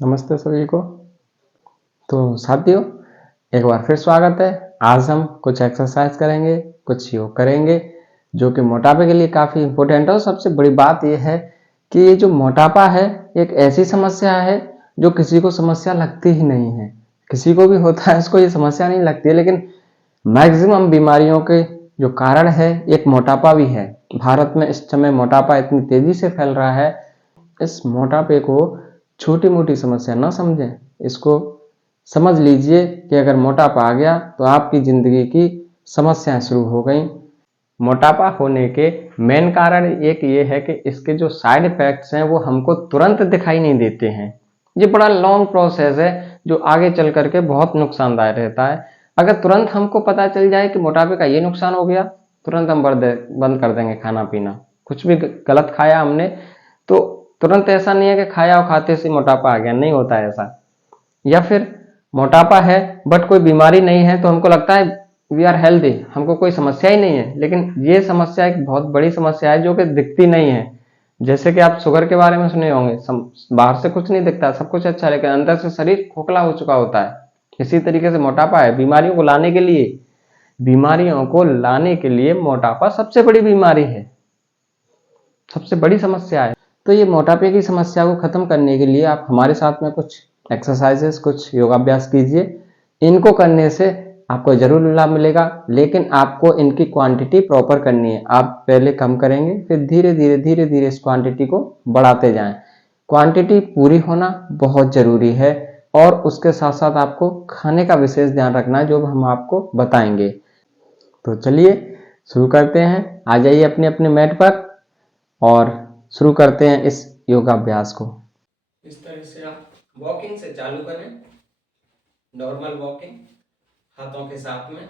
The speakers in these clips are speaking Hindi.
नमस्ते सभी को। तो साथियों, एक बार फिर स्वागत है। आज हम कुछ एक्सरसाइज करेंगे, कुछ योग करेंगे जो कि मोटापे के लिए काफ़ी इम्पोर्टेंट है। और सबसे बड़ी बात यह है कि ये जो मोटापा है एक ऐसी समस्या है जो किसी को समस्या लगती ही नहीं है। किसी को भी होता है, उसको ये समस्या नहीं लगती है, लेकिन मैक्सिमम बीमारियों के जो कारण है एक मोटापा भी है। भारत में इस समय मोटापा इतनी तेजी से फैल रहा है। इस मोटापे को छोटी मोटी समस्या न समझें, इसको समझ लीजिए कि अगर मोटापा आ गया तो आपकी जिंदगी की समस्याएं शुरू हो गई। मोटापा होने के मेन कारण एक ये है कि इसके जो साइड इफेक्ट्स हैं वो हमको तुरंत दिखाई नहीं देते हैं। ये बड़ा लॉन्ग प्रोसेस है जो आगे चल करके बहुत नुकसानदायक रहता है। अगर तुरंत हमको पता चल जाए कि मोटापे का ये नुकसान हो गया, तुरंत हम बंद कर देंगे खाना पीना। कुछ भी गलत खाया हमने तो तुरंत ऐसा नहीं है कि खाया और खाते से मोटापा आ गया, नहीं होता है ऐसा। या फिर मोटापा है बट कोई बीमारी नहीं है तो हमको लगता है वी आर हेल्दी, हमको कोई समस्या ही नहीं है, लेकिन ये समस्या एक बहुत बड़ी समस्या है जो कि दिखती नहीं है। जैसे कि आप शुगर के बारे में सुने होंगे, बाहर से कुछ नहीं दिखता, सब कुछ अच्छा है, लेकिन अंदर से शरीर खोखला हो चुका होता है। इसी तरीके से मोटापा है। बीमारियों को लाने के लिए मोटापा सबसे बड़ी बीमारी है, सबसे बड़ी समस्या है। तो ये मोटापे की समस्या को खत्म करने के लिए आप हमारे साथ में कुछ एक्सरसाइजेस, कुछ योगाभ्यास कीजिए। इनको करने से आपको जरूर लाभ मिलेगा, लेकिन आपको इनकी क्वांटिटी प्रॉपर करनी है। आप पहले कम करेंगे, फिर धीरे धीरे इस क्वांटिटी को बढ़ाते जाएं। क्वांटिटी पूरी होना बहुत जरूरी है और उसके साथ साथ आपको खाने का विशेष ध्यान रखना है जो हम आपको बताएंगे। तो चलिए शुरू करते हैं। आ जाइए अपने अपने मैट पर और शुरू करते हैं इस योगाभ्यास को। इस तरह से आप वॉकिंग से चालू करें, नॉर्मल वॉकिंग हाथों के साथ में।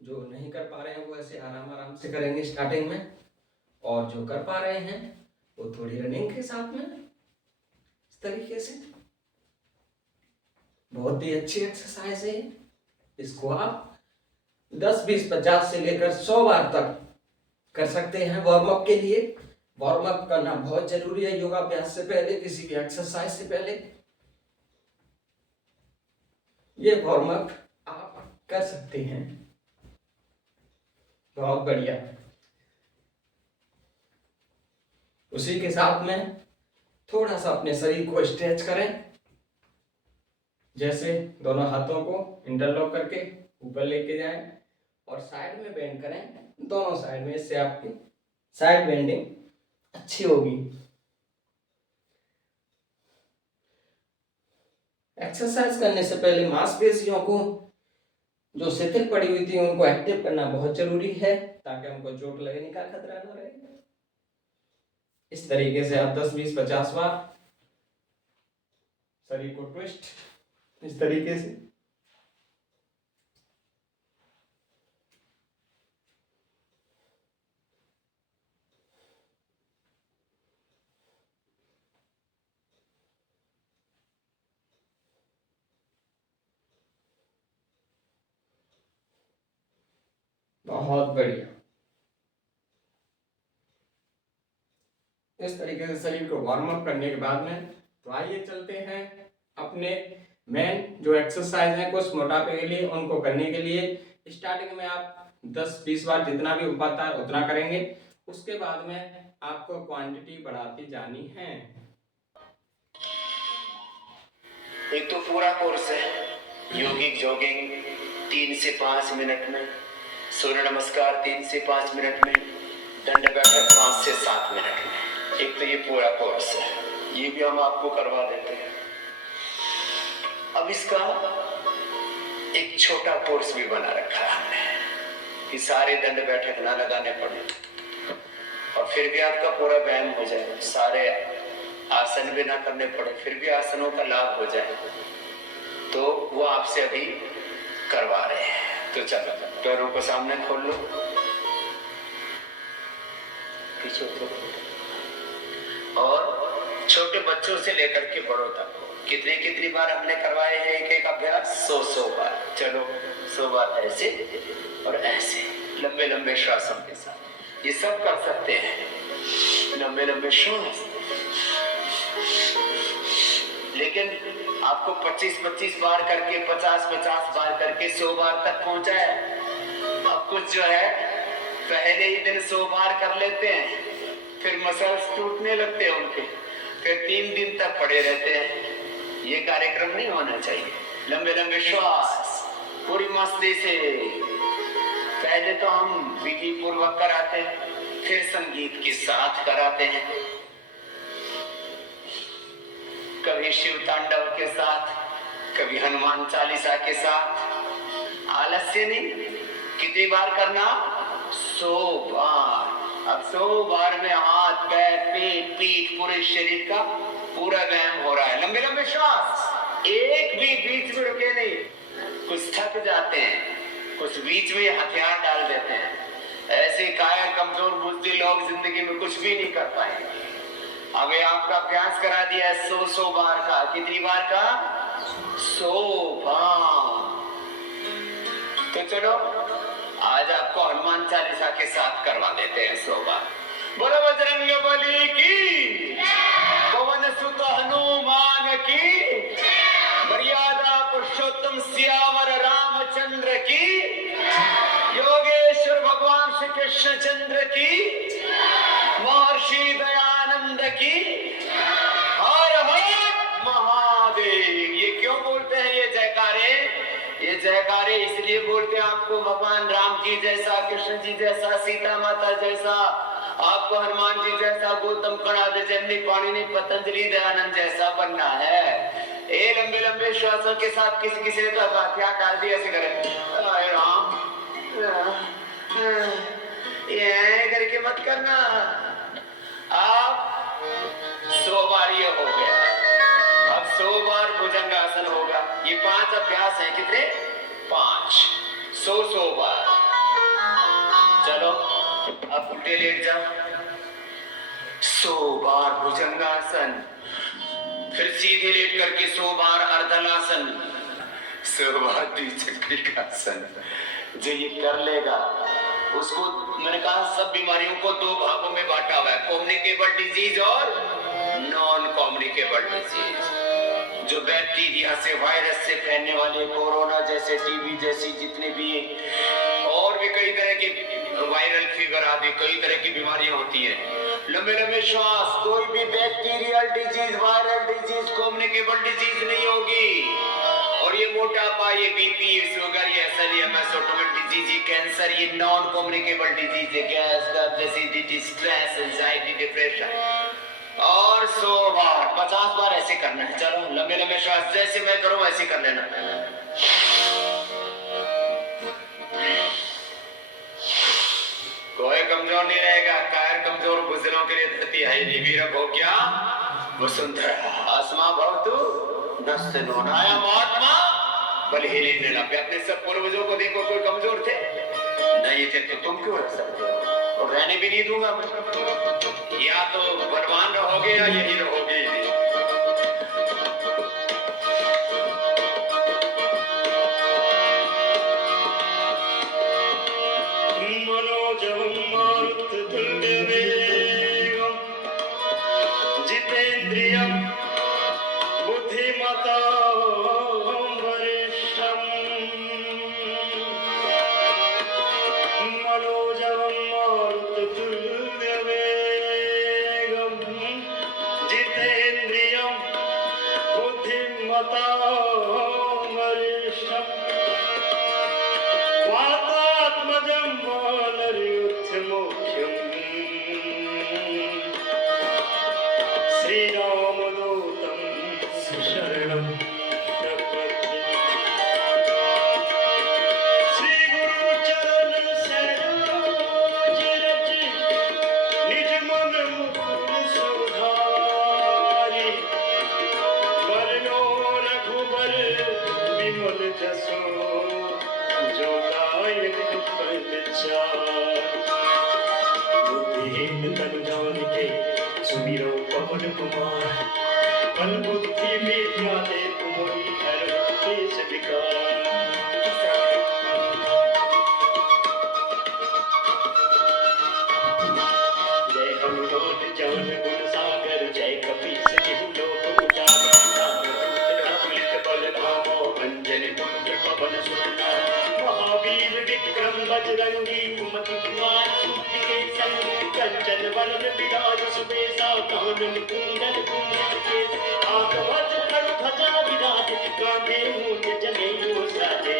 जो नहीं कर पा रहे हैं वो ऐसे आराम आराम से करेंगे स्टार्टिंग में, और जो कर पा रहे हैं वो थोड़ी रनिंग के साथ में इस तरीके से। बहुत ही अच्छी एक्सरसाइज है। इसको आप 10, 20, 50 से लेकर 100 बार तक कर सकते हैं वार्म अप के लिए। वार्म अप करना बहुत जरूरी है योगाभ्यास से पहले, किसी भी एक्सरसाइज से पहले। ये वार्म अप आप कर सकते हैं। बहुत बढ़िया। उसी के साथ में थोड़ा सा अपने शरीर को स्ट्रेच करें। जैसे दोनों हाथों को इंटरलॉक करके ऊपर लेके जाएं और साइड में बेंड करें, दोनों साइड में। इससे आपकी साइड बेंडिंग अच्छी होगी। एक्सरसाइज करने से पहले मांसपेशियों को जो शिथिल पड़ी हुई थी उनको एक्टिव करना बहुत जरूरी है, ताकि हमको चोट लगने का खतरा न रहे। इस तरीके से आप 10, 20, 50 बार शरीर को ट्विस्ट इस तरीके से। बहुत बढ़िया। इस तरीके से शरीर को वार्म अप करने के बाद में तो आइए चलते हैं अपने मेन जो एक्सरसाइज है कुछ मोटापे के लिए, उनको करने के लिए। स्टार्टिंग में आप 10-20 बार जितना भी हो पाता है उतना करेंगे। उसके बाद में आपको क्वांटिटी बढ़ाती जानी है। एक तो पूरा कोर्स है योगिक जॉगिंग 3 से 5 मिनट में, सूर्य नमस्कार 3 से 5 मिनट में, दंड बैठक 5 से 7 मिनट में। एक तो ये पूरा कोर्स है, ये भी हम आपको करवा देते हैं। अब इसका एक छोटा कोर्स भी बना रखा है हमने कि सारे दंड बैठक ना लगाने पड़े और फिर भी आपका पूरा व्यायाम हो जाए, सारे आसन भी ना करने पड़े, फिर भी आसनों का लाभ हो जाए, तो वो आपसे अभी करवा रहे हैं। तो चलो पैरों को सामने खोल लो, पीछे और छोटे बच्चों से लेकर के बड़ों तक कितनी बार हमने करवाए हैं एक एक अभ्यास? 100 बार। चलो 100 बार ऐसे और ऐसे लंबे लंबे श्वासों के साथ ये सब कर सकते हैं। लंबे लंबे श्वास लेकिन आपको 25-25 बार करके 50-50 बार करके 100 बार तक पहुंचा है। अब कुछ जो है पहले ही दिन 100 बार कर लेते हैं, फिर मसल्स टूटने लगते हैं उनके, फिर 3 दिन तक पड़े रहते हैं। ये कार्यक्रम नहीं होना चाहिए। लंबे लंबे श्वास पूरी मस्ती से। पहले तो हम विधि पूर्वक कराते हैं, फिर संगीत के साथ कराते हैं, कभी शिव तांडव के साथ, कभी हनुमान चालीसा के साथ। आलस्य नहीं। कितनी बार करना? 100 बार। अब 100 बार में हाथ पैर पेट पीठ पूरे शरीर का पूरा व्यायाम हो रहा है। लंबे लंबे श्वास, एक भी बीच में रुके नहीं। कुछ थक जाते हैं, कुछ बीच में हथियार डाल देते हैं। ऐसे काया कमजोर बुद्धि लोग जिंदगी में कुछ भी नहीं कर पाएंगे। अभी आपका अभ्यास करा दिया 100 बार का। कितनी बार का? 100 बार। तो चलो आज आपको हनुमान चालीसा के साथ करवा देते हैं 100 बार। बोलो बजरंग बली की, पवन सुत हनुमान की, मर्यादा पुरुषोत्तम सियावर रामचंद्र की, योगेश्वर भगवान श्री कृष्ण चंद्र की, महर्षि दयानंद की, हर हर महादेव। ये क्यों बोलते हैं ये जयकारे? ये जयकारे इसलिए बोलते हैं आपको भगवान राम जी जैसा, कृष्ण जी जैसा, सीता माता जैसा, आपको हनुमान जी जैसा, गौतम कणाद जन्नी पाणिनि पतंजलि दयानंद जैसा बनना है। ए लंबे लंबे श्वासों के साथ किसी ने तो हथियार डाल दिया, ऐसे करें राम ये करके मत करना। आप 100 बार ये हो गया। अब 100 बार भुजंगासन होगा। ये 5 अभ्यास है। कितने? 5। 100 बार। चलो अब उल्टे लेट जाओ। 100 बार भुजंगासन, फिर सीधे लेट करके 100 बार अर्धनासन, 100 बार द्विचक्रिकासन। जो ये कर लेगा उसको, मैंने कहा सब बीमारियों को 2 भागों में बांटा हुआ है, कम्युनिकेबल डिजीज और नॉन कम्युनिकेबल डिजीज। जो बैक्टीरिया से, वायरस से फैलने वाले, कोरोना जैसे, टीबी जैसी जितने भी और भी कई तरह की वायरल फीवर आदि कई तरह की बीमारियां होती हैं। लंबे लंबे श्वास, कोई भी bacterial disease, viral disease, communicable disease नहीं होगी। और ये मोटापा, ये बीपी, ये शुगर, ये एसएलएमएस, ऑटोमेटिक डिजीज, ये कैंसर, ये नॉन कम्युनिकेबल डिजीज है, गैस, कब्ज, एसिडिटी, स्ट्रेस, एंजाइटी, डिप्रेशन। और 100 बार, 50 बार ऐसे करना है। चलो लंबे लंबे श्वास, जैसे मैं करूं वैसे कर लेना। कोई कमजोर नहीं रहेगा। कायर कमजोर बुजुर्गों के लिए धरती है नहीं। वीर हो क्या वसुंधरा, आसमा भवतु नस्य नोनाया महात्मा बलहीन न। अपने सब पूर्वजों को देखो, कोई कमजोर थे नहीं थे, तो तुम क्यों रह सकते हो? और रहने भी नहीं दूंगा मैं। या तो बलवान रहोगे या यही रहोगे। मनोजवं मारुततुल्यवेगं जितेन्द्रियं बुद्धिमतां वरिष्ठं। मनोजवं मारुततुल्यवेगं जितेन्द्रियं बुद्धिमतां वरिष्ठं। वातात्मजं वानरयुद्धमुख्यं श्रीरामदूतं शरणं प्रपद्ये। श्रीगुरुचरण सरोज रज निज मन मुकुर सुधारि। वरनो रघुबर विमल जसो जो दायक फल चार। बुद्धिहीन तनु जानिके सुमिरो पवन कुमार। बल बुद्धि विद्या दे तुमोरी हरहु क्लेश विकार। जय हनुमान ज्ञान गुण सागर, जय कपीस तिहु लोक उजागर। बजरंगी कुमति कुमार सूर्य के संग कंचन वलन विराज सुबेसा कानन कुंडल कुंडल केस आंख वज्र खड़ग ध्वजा विराज कांधे मूंज जनेऊ साजे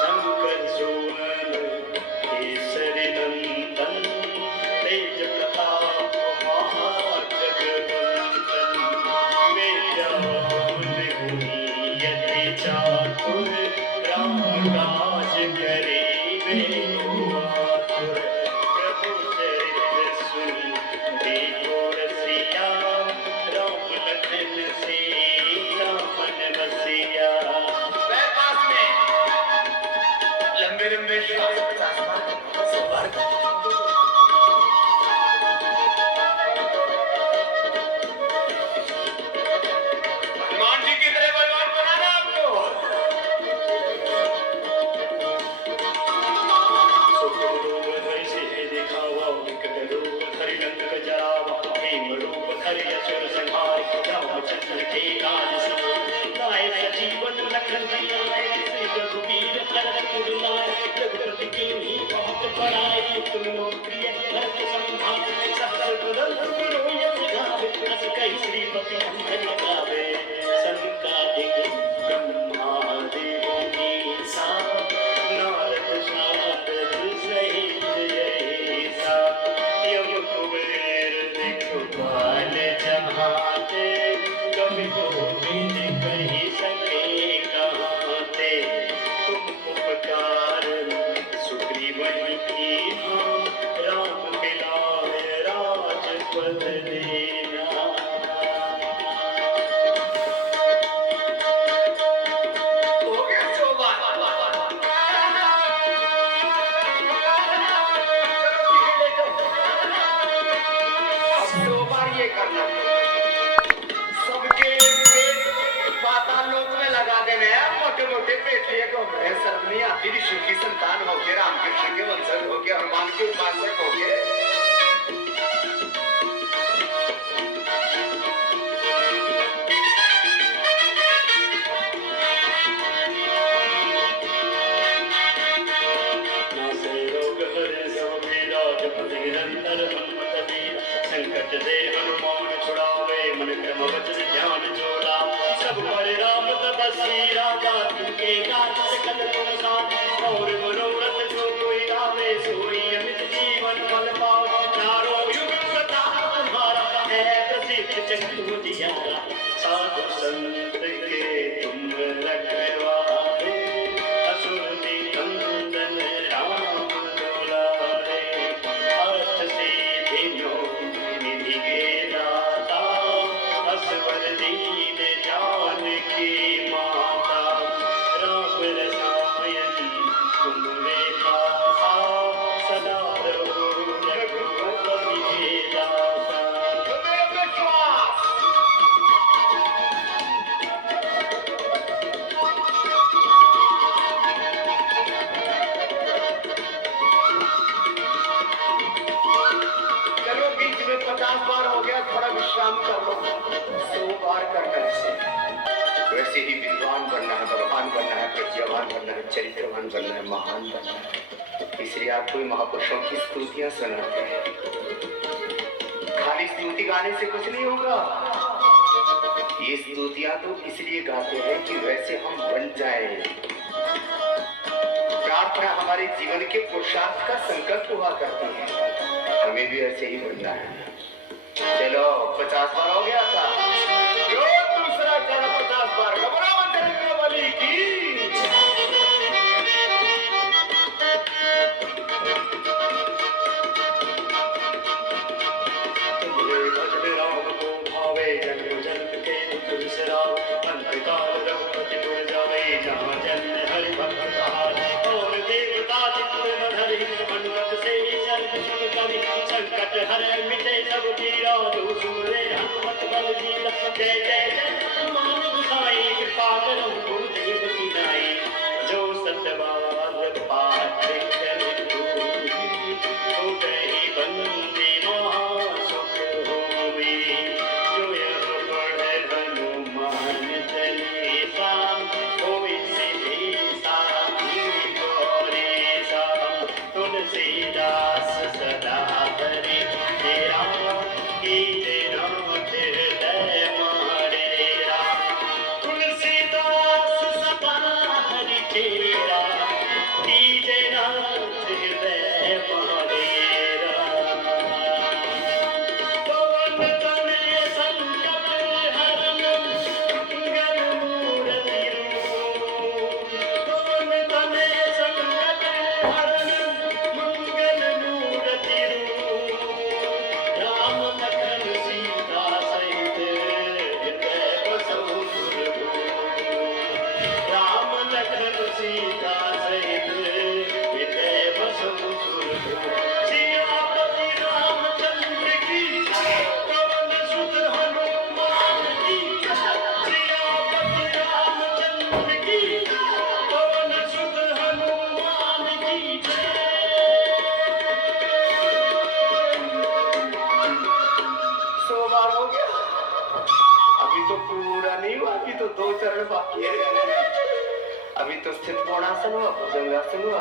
शंकर सोवन केसरी नंदन तेज प्रताप महाजगवंदन विद्यावान गुणी यति चातुर राम काज करिबे आतुर प्रभु चरित्र सुनते को रसिया राम लखन सीता मन बसिया। पास में लंबे लंबे श्वास 50 बार 100 बार हनुमान जी की तरह बलवान बनाना आपको। रूप धरि सिंह दिखावा विकट रूप धरि लंक जरावा भीम रूप धरि असुर संहार रामचंद्र के काज सवार लाए सजीवन लखन जियाए श्री रघुवीर हरष उर लाए रघुपति कीन्ही बहुत बड़ाई तुम प्रिय भरत संभाल सहस बदन तुम यश गावे अस कहि श्रीपति अंजलि गावे संकादिक ब्रह्मादि मुनीसा नारद शारद सहित ऐसा यम कुबेर दिखपाल जहाते कवि कोविद कहि सके कहाते तुम उपकार सुग्रीव की राम मिलाए राजपद देना। हो गया 100 बार। चलो धीरे ले जाओ। अब 100 बार ये करना सबके पेट पाताल लोक में लगा देने हैं मोटे मोटे पेट लिए घूम रहे हैं शर्म नहीं आती ऋषि की संतान हो के रामकृष्ण के वंशज हो के हनुमान के उपासक हो के संकट दे हनुमान छुड़ावे मन क्रम वचन ध्यान जोड़ा सब पर राम तपस्वी राजा तुमके काज सकल तुम साथ और मनोरथ जो कोई लावे सोई अमित जीवन फल पावे चारों युग प्रताप तुम्हारा है प्रसिद्ध जगत जियारा साधु संत के तुम रखवारे असुर निकंदन राम दुलारे अष्ट सिद्धियों निधि के दाता असवर दीन जानकी माता राम रसायन तुम्हारे पासा सदा रहो रघुपति के दासा। मेरा विश्वास चलो बीच में 50 बार हो गया थोड़ा विश्राम कर लो 100 बार करना है। वैसे ही विद्वान बनना है भगवान बनना है प्रज्ञावान बनना है चरित्रवान बनना है महान बनना है इसलिए आप कोई महापुरुषों की स्तुतियां सुनाते हैं। खाली स्तुति गाने से कुछ नहीं होगा ये स्तुतियां तो इसलिए गाते हैं कि वैसे हम बन जाए। प्रार्थना हमारे जीवन के पुरुषार्थ का संकल्प हुआ करती है हमें भी ऐसे ही बनना है। चलो 50 बार हो गया था जो दूसरा चलो 50 बार घबराओ चरित्र वाली की। राम को भावे जन्म जन्म के दुख विसराओ अंतकाल रघुपति पुर जावे जहाँ जन्म हरि भक्त कहाए और देवता चित्त न धरि हनुमत से सर्व सुख करि संकट हरै मिटे सब पीरा जो सुमरे हनुमत बल बीरा जय जय जय हनुमान गोसाई कृपा करो गुरुदेव की नाई जो सतबार पाठ करे तो गई बंदी महासुख होई जो यह पढ़े हनुमान चालीसा होई सिद्धि साखी गौरी सा तो तो स्थित कोणासन हुआ, भुजंगासन हुआ,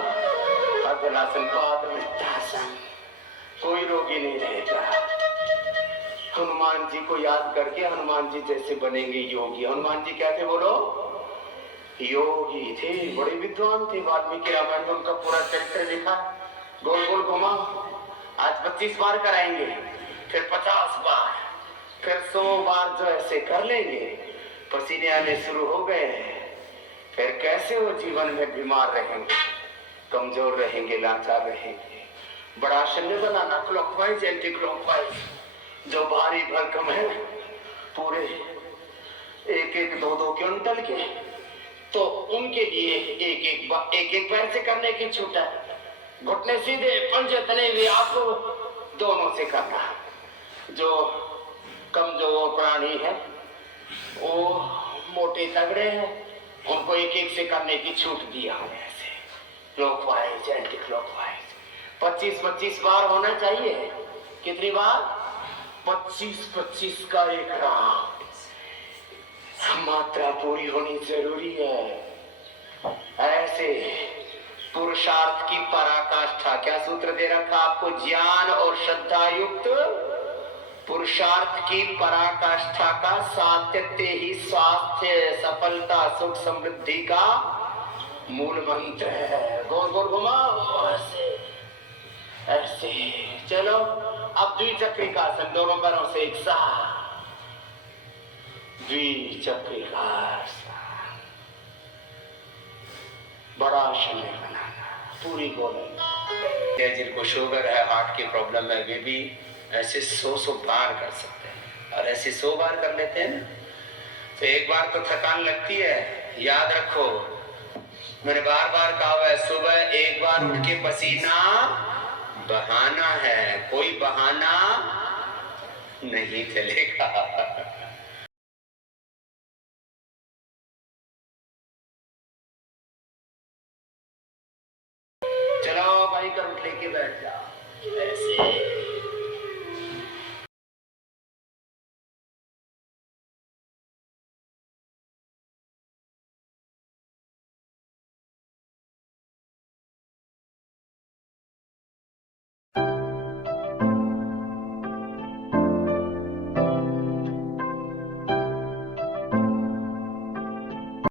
अर्धनासन, पादवृत्तासन। कोई रोगी नहीं रहेगा। हनुमान जी को याद करके हनुमान जी जैसे बनेंगे योगी। हनुमान जी क्या थे बोलो? योगी थे, बड़े विद्वान थे। वाल्मीकि रामायण में उनका पूरा चरित्र लिखा। गोल गोल घुमाओ। आज 25 बार कराएंगे, फिर 50 बार, फिर 100 बार जो ऐसे कर लेंगे, पसीने आने शुरू हो गए हैं, फिर कैसे वो जीवन में बीमार रहेंगे, कमजोर रहेंगे, लाचार रहेंगे। बड़ा आसन बनाना, क्लॉकवाइज एंटी क्लॉकवाइज। जो भारी भरकम है पूरे 1-1, 2-2 क्विंटल के, तो उनके लिए एक पैर से करने की छूट है। घुटने सीधे, पंजे तने हुए, आपको दोनों से करना। जो कमजोर प्राणी है, वो मोटे तगड़े हैं, उनको 1-1 से करने की छूट दिया है। ऐसे क्लॉकवाइज एंटी क्लॉकवाइज 25-25 बार होना चाहिए। कितनी बार? 25-25 का एक राउंड। मात्रा पूरी होनी जरूरी है। ऐसे पुरुषार्थ की पराकाष्ठा, क्या सूत्र दे रखा आपको? ज्ञान और श्रद्धा युक्त पुरुषार्थ की पराकाष्ठा का सातत्य ही स्वास्थ्य, सफलता, सुख, समृद्धि का मूल मंत्र है। गोल गोल घुमाओ, ऐसे ऐसे। चलो अब द्विचक्रिकासन, दोनों पैरों से एक साथ द्विचक्रिकासन। बड़ा आसन बनाना, पूरी गोलाई। जिनको शुगर है, हार्ट की प्रॉब्लम है, वे भी ऐसे 100 बार कर सकते हैं। और ऐसे 100 बार कर लेते हैं ना, तो एक बार तो थकान लगती है। याद रखो, मैंने बार बार कहा हुआ है, सुबह एक बार उठ के पसीना बहाना है, कोई बहाना नहीं चलेगा। चलो भाई, कर उठ लेके बैठ जाओ ऐसे।